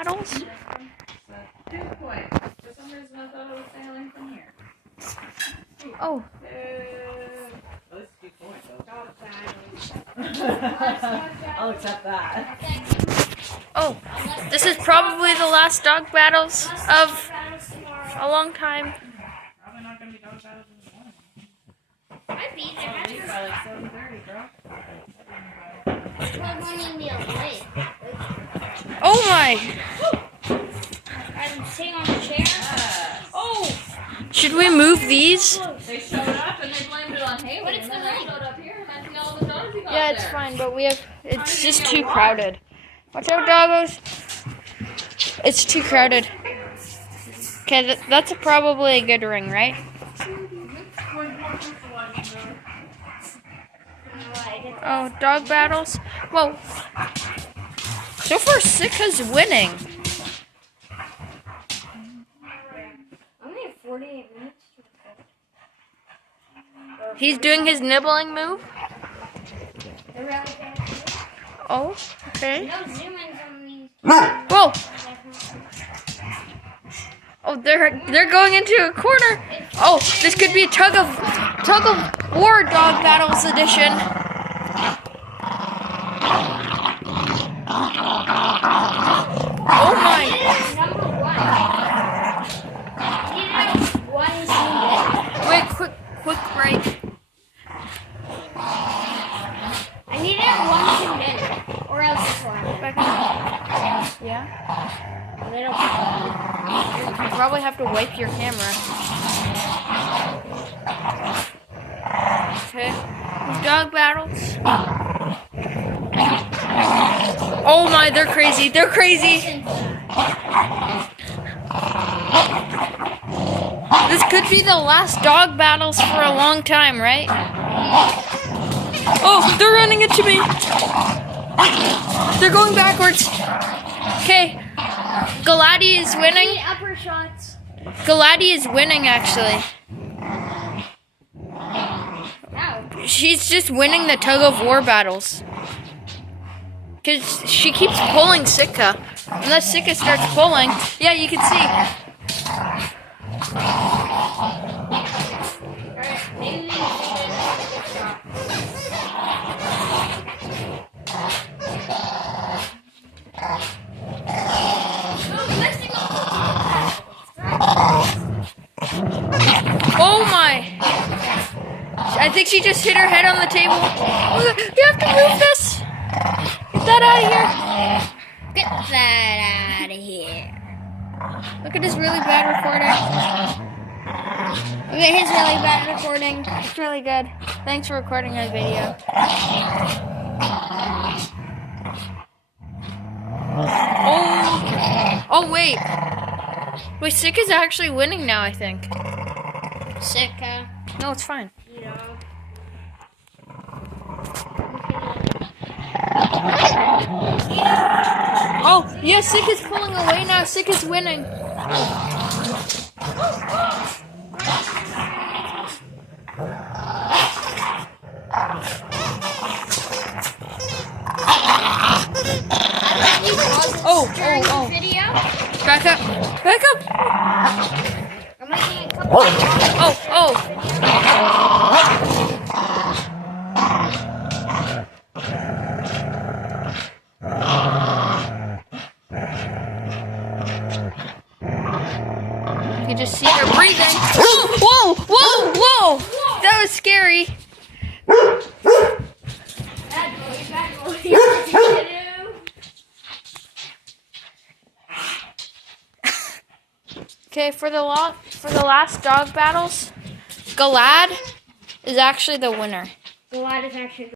battles? 2 points. For some reason I thought it was sailing from here. Oh. Those 2 points though. I'll accept that. Oh. This is probably the last dog battles of a long time. Probably not gonna be dog battles in the morning. I'd be there. I'll leave by like 7:30, girl. Well, won't even be late. Oh my! I'm sitting on the chair. Oh! Should we move these? They showed up and they blamed it on Haley. But it's and then the I night. showed up here and I see all the dogs you got Yeah, it's there. fine, but it's just too crowded. Watch out, doggos. It's too crowded. Okay, that's probably a good ring, right? Oh, dog battles. Whoa. So far, Sika's winning. Only have 48 minutes. He's doing his nibbling move. Oh, okay. No zoom ins on these. Whoa. Oh, they're going into a corner. Oh, this could be a tug of war dog battles edition. Oh my! Number 1. One zoomed in. Wait, quick break. I need to have 1 zoomed in, or else it's one. Back up. Yeah. A little. You probably have to wipe your camera. Okay. Dog battles. Oh my, they're crazy. They're crazy. This could be the last dog battles for a long time, right? Oh, they're running into me. They're going backwards. Okay. Galati is winning. Upper shots. Galati is winning, actually. Ow. She's just winning the tug of war battles. Because she keeps pulling Sitka. Unless Sitka starts pulling. Yeah, you can see. Alright, maybe we need a shot. Oh my! I think she just hit her head on the table. You have to move this! Get that out of here! Get that out of here. Look at his really bad recording. Look at his really bad recording. It's really good. Thanks for recording our video. Oh wait. Wait, Sika's actually winning now, I think. Sika. No, it's fine. You know. Oh, yeah, Sika's pulling away now. Sika's winning. Oh. Video. Back up. Back up. I'm making a couple. You can just see her breathing. Whoa! Whoa! That was scary. Bad boy. Okay, for the last dog battles, Galad is actually the winner. The light is actually